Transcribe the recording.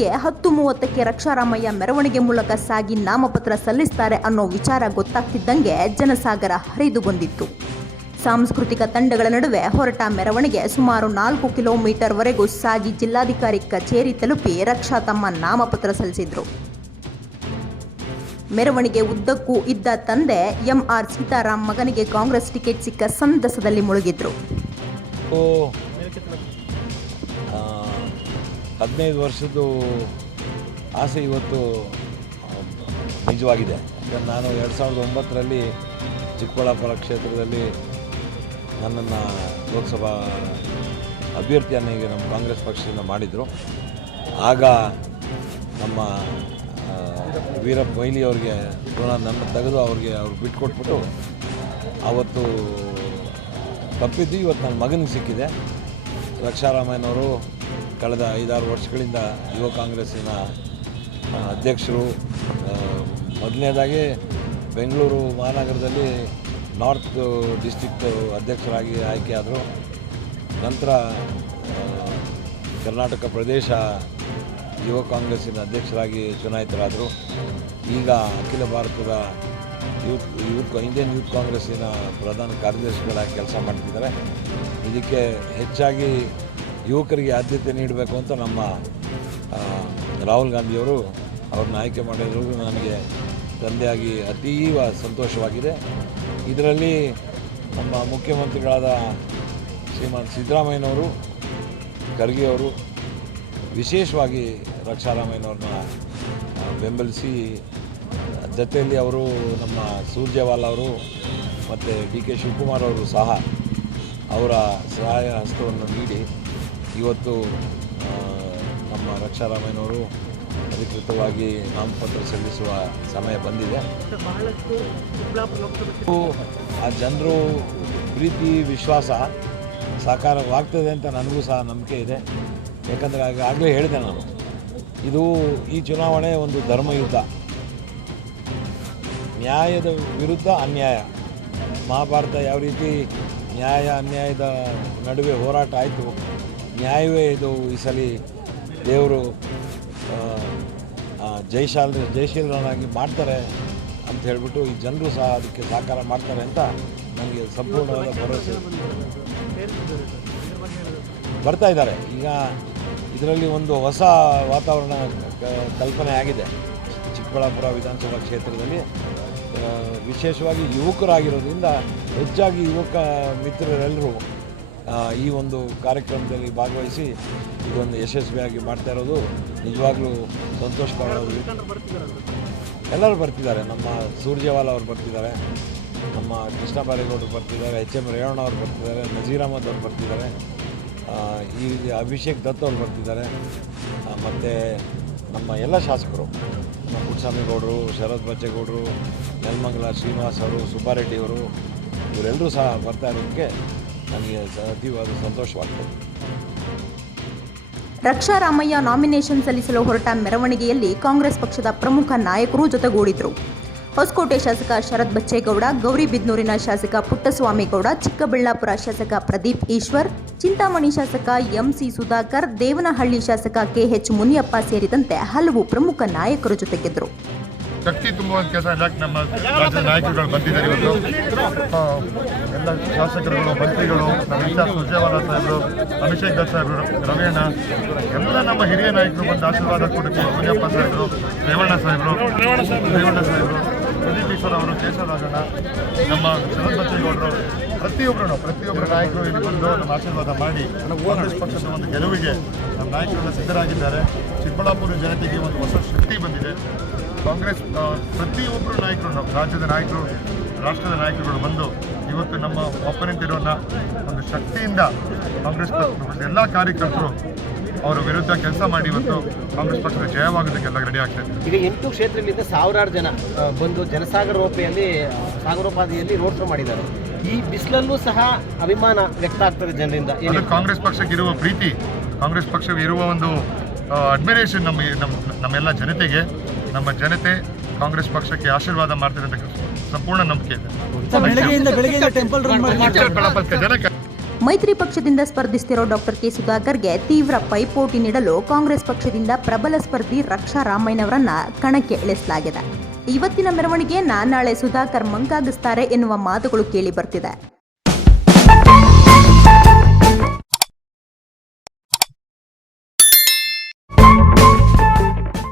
ಬೆಳಗ್ಗೆ 10:30ಕ್ಕೆ ರಕ್ಷಾರಾಮಯ್ಯ ಮೆರವಣಿಗೆ ಮೂಲಕ ಸಾಗಿ ನಾಮಪತ್ರ ಸಲ್ಲಿಸುತ್ತಾರೆ ಅನ್ನೋ ವಿಚಾರ ಗೊತ್ತಾಗ್ತಿದ್ದಂಗೆ ಜನಸಾಗರ ಹರಿದು ಬಂದಿತ್ತು. ಸಾಂಸ್ಕೃತಿಕ ತಂಡಗಳ ನಡುವೆ ಹೊರಟ ಮೆರವಣಿಗೆ ಸುಮಾರು 4 ಕಿಲೋಮೀಟರ್ವರೆಗೂ ಸಾಗಿ ಜಿಲ್ಲಾಧಿಕಾರಿ ಕಚೇರಿ ತಲುಪಿ ರಕ್ಷಾ ತಮ್ಮ ನಾಮಪತ್ರ ಸಲ್ಲಿಸಿದ್ರು. ಮೆರವಣಿಗೆ ಉದ್ದಕ್ಕೂ ಇದ್ದ ತಂದೆ ಎಂಆರ್ ಸೀತಾರಾಮ್ ಮಗನಿಗೆ ಕಾಂಗ್ರೆಸ್ ಟಿಕೆಟ್ ಸಿಕ್ಕ ಸಂತಸದಲ್ಲಿ ಮುಳುಗಿದ್ರು. 15 ವರ್ಷದ ಆಸೆ ಇವತ್ತು ನಿಜವಾಗಿದೆ. ನಾನು 2009ರಲ್ಲಿ ಚಿಕ್ಕಬಳ್ಳಾಪುರ ಕ್ಷೇತ್ರದಲ್ಲಿ ನನ್ನನ್ನು ಲೋಕಸಭಾ ಅಭ್ಯರ್ಥಿಯನ್ನಾಗಿ ನಮ್ಮ ಕಾಂಗ್ರೆಸ್ ಪಕ್ಷದಿಂದ ಮಾಡಿದರು. ಆಗ ನಮ್ಮ ವೀರಪ್ಪ ಮೊಯ್ಲಿ ಅವ್ರಿಗೆ ನನ್ನ ತೆಗೆದು ಅವ್ರು ಬಿಟ್ಕೊಟ್ಬಿಟ್ಟು ಅವತ್ತು ತಪ್ಪಿದ್ದು ಇವತ್ತು ನನ್ನ ಮಗನಿಗೆ ಸಿಕ್ಕಿದೆ. ರಕ್ಷಾರಾಮಯ್ಯನವರು ಕಳೆದ 5-6 ವರ್ಷಗಳಿಂದ ಯುವ ಕಾಂಗ್ರೆಸ್ಸಿನ ಅಧ್ಯಕ್ಷರು. ಮೊದಲನೇದಾಗಿ ಬೆಂಗಳೂರು ಮಹಾನಗರದಲ್ಲಿ ನಾರ್ತ್ ಡಿಸ್ಟ್ರಿಕ್ಟ್ ಅಧ್ಯಕ್ಷರಾಗಿ ಆಯ್ಕೆಯಾದರು. ನಂತರ ಕರ್ನಾಟಕ ಪ್ರದೇಶ ಯುವ ಕಾಂಗ್ರೆಸ್ಸಿನ ಅಧ್ಯಕ್ಷರಾಗಿ ಚುನಾಯಿತರಾದರು. ಈಗ ಅಖಿಲ ಭಾರತದ ಇಂಡಿಯನ್ ಯೂತ್ ಕಾಂಗ್ರೆಸ್ಸಿನ ಪ್ರಧಾನ ಕಾರ್ಯದರ್ಶಿಗಳಾಗಿ ಕೆಲಸ ಮಾಡ್ತಿದ್ದಾರೆ. ಇದಕ್ಕೆ ಹೆಚ್ಚಾಗಿ ಯುವಕರಿಗೆ ಆದ್ಯತೆ ನೀಡಬೇಕು ಅಂತ ನಮ್ಮ ರಾಹುಲ್ ಗಾಂಧಿಯವರು ಅವ್ರನ್ನ ಆಯ್ಕೆ ಮಾಡಿದ್ರು. ನನಗೆ ತಂದೆಯಾಗಿ ಅತೀವ ಸಂತೋಷವಾಗಿದೆ. ಇದರಲ್ಲಿ ನಮ್ಮ ಮುಖ್ಯಮಂತ್ರಿಗಳಾದ ಶ್ರೀಮಾನ್ ಸಿದ್ದರಾಮಯ್ಯನವರು, ಖರ್ಗೆ ಅವರು ವಿಶೇಷವಾಗಿ ರಕ್ಷಾರಾಮಯ್ಯನವ್ರನ್ನ ಬೆಂಬಲಿಸಿ, ಜೊತೆಯಲ್ಲಿ ಅವರು ನಮ್ಮ ಸುರ್ಜೇವಾಲಾ ಅವರು ಮತ್ತು ಡಿ ಕೆ ಶಿವಕುಮಾರ್ ಅವರು ಸಹ ಅವರ ಸಹಾಯ ಹಸ್ತವನ್ನು ನೀಡಿ ಇವತ್ತು ನಮ್ಮ ರಕ್ಷಾರಾಮಯ್ಯನವರು ಅಧಿಕೃತವಾಗಿ ನಾಮಪತ್ರ ಸಲ್ಲಿಸುವ ಸಮಯ ಬಂದಿದೆ. ಆ ಜನರು ಪ್ರೀತಿ ವಿಶ್ವಾಸ ಸಾಕಾರವಾಗ್ತದೆ ಅಂತ ನನಗೂ ಸಹ ನಂಬಿಕೆ ಇದೆ. ಯಾಕಂದರೆ ಆಗಲೇ ಹೇಳಿದೆ ನಾನು, ಈ ಚುನಾವಣೆ ಒಂದು ಧರ್ಮಯುದ್ಧ. ನ್ಯಾಯದ ವಿರುದ್ಧ ಅನ್ಯಾಯ. ಮಹಾಭಾರತ ಯಾವ ರೀತಿ ನ್ಯಾಯ ಅನ್ಯಾಯದ ನಡುವೆ ಹೋರಾಟ ಆಯಿತು, ನ್ಯಾಯವೇ ಇದು ಈ ಸಲ ದೇವರು ಜಯಶೀಲನಾಗಿ ಮಾಡ್ತಾರೆ ಅಂತ ಹೇಳಿಬಿಟ್ಟು ಈ ಜನರು ಸಹ ಅದಕ್ಕೆ ಸಹಕಾರ ಮಾಡ್ತಾರೆ ಅಂತ ನನಗೆ ಸಂಪೂರ್ಣವಾದ ಭರವಸೆ. ಬರ್ತಾ ಇದ್ದಾರೆ. ಈಗ ಇದರಲ್ಲಿ ಒಂದು ಹೊಸ ವಾತಾವರಣ ಕಲ್ಪನೆ ಆಗಿದೆ. ಚಿಕ್ಕಬಳ್ಳಾಪುರ ವಿಧಾನಸಭಾ ಕ್ಷೇತ್ರದಲ್ಲಿ ವಿಶೇಷವಾಗಿ ಯುವಕರಾಗಿರೋದ್ರಿಂದ ಹೆಚ್ಚಾಗಿ ಯುವಕ ಮಿತ್ರರೆಲ್ಲರೂ ಈ ಒಂದು ಕಾರ್ಯಕ್ರಮದಲ್ಲಿ ಭಾಗವಹಿಸಿ ಇದೊಂದು ಯಶಸ್ವಿಯಾಗಿ ಮಾಡ್ತಾ ಇರೋದು ನಿಜವಾಗ್ಲೂ ಸಂತೋಷಕರ. ಎಲ್ಲರೂ ಬರ್ತಿದ್ದಾರೆ. ನಮ್ಮ ಸುರ್ಜೇವಾಲಾ ಅವರು ಬರ್ತಿದ್ದಾರೆ, ನಮ್ಮ ಕೃಷ್ಣ ಬೈರೇಗೌಡರು ಬರ್ತಿದ್ದಾರೆ, HM ರೇವಣ್ಣ ಅವರು ಬರ್ತಿದ್ದಾರೆ, ನಜೀರ್ ಅಹಮದ್ ಅವರು ಬರ್ತಿದ್ದಾರೆ, ಈ ಅಭಿಷೇಕ್ ದತ್ ಅವರು ಬರ್ತಿದ್ದಾರೆ, ಮತ್ತು ನಮ್ಮ ಎಲ್ಲ ಶಾಸಕರು, ನಮ್ಮ ಪುಟ್ಟಸ್ವಾಮಿಗೌಡರು, ಶರತ್ ಬಚ್ಚೇಗೌಡರು, ನೆಲಮಂಗಲ ಶ್ರೀನಿವಾಸ್ ಅವರು, ಸುಬ್ಬಾರೆಡ್ಡಿ ಅವರು, ಇವರೆಲ್ಲರೂ ಸಹ ಬರ್ತಾ ಇರೋದಕ್ಕೆ ನನಗೆ ಅತೀವಾದ ಸಂತೋಷವಾಗ್ತದೆ. ರಕ್ಷಾರಾಮಯ್ಯ ನಾಮಿನೇಷನ್ ಸಲ್ಲಿಸಲು ಹೊರಟ ಮೆರವಣಿಗೆಯಲ್ಲಿ ಕಾಂಗ್ರೆಸ್ ಪಕ್ಷದ ಪ್ರಮುಖ ನಾಯಕರು ಜೊತೆಗೂಡಿದ್ರು. ಹೊಸಕೋಟೆ ಶಾಸಕ ಶರತ್ ಬಚ್ಚೇಗೌಡ, ಗೌರಿಬಿದನೂರಿನ ಶಾಸಕ ಪುಟ್ಟಸ್ವಾಮಿಗೌಡ, ಚಿಕ್ಕಬಳ್ಳಾಪುರ ಶಾಸಕ ಪ್ರದೀಪ್ ಈಶ್ವರ್, ಚಿಂತಾಮಣಿ ಶಾಸಕ MC ಸುಧಾಕರ್, ದೇವನಹಳ್ಳಿ ಶಾಸಕ KH ಮುನಿಯಪ್ಪ ಸೇರಿದಂತೆ ಹಲವು ಪ್ರಮುಖ ನಾಯಕರು ಜೊತೆಗಿದ್ದರು. ಶಕ್ತಿ ತುಂಬುವಂಥ ಕೆಲಸ ನಮ್ಮ ರಾಜ್ಯದ ನಾಯಕರುಗಳು ಬಂದಿದ್ದಾರೆ. ಇವತ್ತು ಎಲ್ಲ ಶಾಸಕರುಗಳು, ಮಂತ್ರಿಗಳು, ನಮ್ಮ ಸುರ್ಜೇವಾಲಾ ಸಾಹೇಬರು, ಅಭಿಷೇಕ್ ದತ್ ಸಾಹೇಬರು, ರವಿಯಣ್ಣ, ಎಲ್ಲ ನಮ್ಮ ಹಿರಿಯ ನಾಯಕರು ಬಂದು ಆಶೀರ್ವಾದ ಕೊಡುತ್ತೆ. ಮುನಿಯಪ್ಪ ಸಾಹೇಬರು, ರೇವಣ್ಣ ಸಾಹೇಬರು, ಪ್ರದೀಪ್ ಈಶ್ವರ್ ಅವರು, ಕೇಶವರಾಜಣ್ಣ, ನಮ್ಮ ಶರತ್ ಬಚ್ಚೇಗೌಡರು, ಪ್ರತಿಯೊಬ್ಬರು ನಾಯಕರು ಇಲ್ಲಿ ಬಂದು ನಮ್ಮ ಆಶೀರ್ವಾದ ಮಾಡಿ ಕಾಂಗ್ರೆಸ್ ಪಕ್ಷದ ಒಂದು ಗೆಲುವಿಗೆ ನಮ್ಮ ನಾಯಕರೆಲ್ಲ ಸಿದ್ಧರಾಗಿದ್ದಾರೆ. ಚಿಕ್ಕಬಳ್ಳಾಪುರ ಜನತೆಗೆ ಒಂದು ಹೊಸ ಶಕ್ತಿ ಬಂದಿದೆ. ಕಾಂಗ್ರೆಸ್ ಪ್ರತಿಯೊಬ್ಬರು ನಾಯಕರು, ನಮ್ಮ ರಾಜ್ಯದ ನಾಯಕರು, ರಾಷ್ಟ್ರದ ನಾಯಕರುಗಳು ಬಂದು ಇವತ್ತು ನಮ್ಮ ಒಪ್ಪನೆಂಟ್ ಇರೋನ್ನ ಒಂದು ಶಕ್ತಿಯಿಂದ ಕಾಂಗ್ರೆಸ್ ಪಕ್ಷದ ಎಲ್ಲ ಕಾರ್ಯಕರ್ತರು ಅವರ ವಿರುದ್ಧ ಕೆಲಸ ಮಾಡಿ ಇವತ್ತು ಕಾಂಗ್ರೆಸ್ ಪಕ್ಷದ ಜಯವಾಗೋದಕ್ಕೆಲ್ಲ ರೆಡಿ ಆಗ್ತಾ ಇದೆ. ಈಗ 8 ಕ್ಷೇತ್ರಗಳಿಂದ ಸಾವಿರಾರು ಜನ ಬಂದು ಸಾಗರೋಪಾದಿಯಲ್ಲಿ ರೋಡ್ ಶೋ ಮಾಡಿದ್ದಾರೆ. ಈ ಬಿಸಿಲಲ್ಲೂ ಸಹ ಅಭಿಮಾನ ವ್ಯಕ್ತ ಆಗ್ತದೆ ಜನರಿಂದ. ಕಾಂಗ್ರೆಸ್ ಪಕ್ಷಕ್ಕೆ ಇರುವ ಪ್ರೀತಿ, ಕಾಂಗ್ರೆಸ್ ಪಕ್ಷಕ್ಕೆ ಇರುವ ಒಂದು ಅಡ್ಮಿರೇಷನ್ ನಮ್ಮೆಲ್ಲ ಜನತೆಗೆ, ನಮ್ಮ ಜನತೆ ಕಾಂಗ್ರೆಸ್ ಪಕ್ಷಕ್ಕೆ ಆಶೀರ್ವಾದ ಮಾಡ್ತಾರೆ ಅಂತ ಸಂಪೂರ್ಣ ನಂಬಿಕೆ ಇದೆ. ಮೈತ್ರಿ ಪಕ್ಷದಿಂದ ಸ್ಪರ್ಧಿಸುತ್ತಿರೋ ಡಾಕ್ಟರ್ ಕೆ ಸುಧಾಕರ್ಗೆ ತೀವ್ರ ಪೈಪೋಟಿ ನೀಡಲು ಕಾಂಗ್ರೆಸ್ ಪಕ್ಷದಿಂದ ಪ್ರಬಲ ಸ್ಪರ್ಧಿ ರಕ್ಷಾ ರಾಮಯ್ಯನವರನ್ನ ಕಣಕ್ಕೆ ಇಳಿಸಲಾಗಿದೆ. ಇವತ್ತಿನ ಮೆರವಣಿಗೆಯನ್ನ ನಾಳೆ ಸುಧಾಕರ್ ಮಂಕಾಗಿಸ್ತಾರೆ ಎನ್ನುವ ಮಾತುಗಳು ಕೇಳಿ ಬರ್ತಿದೆ.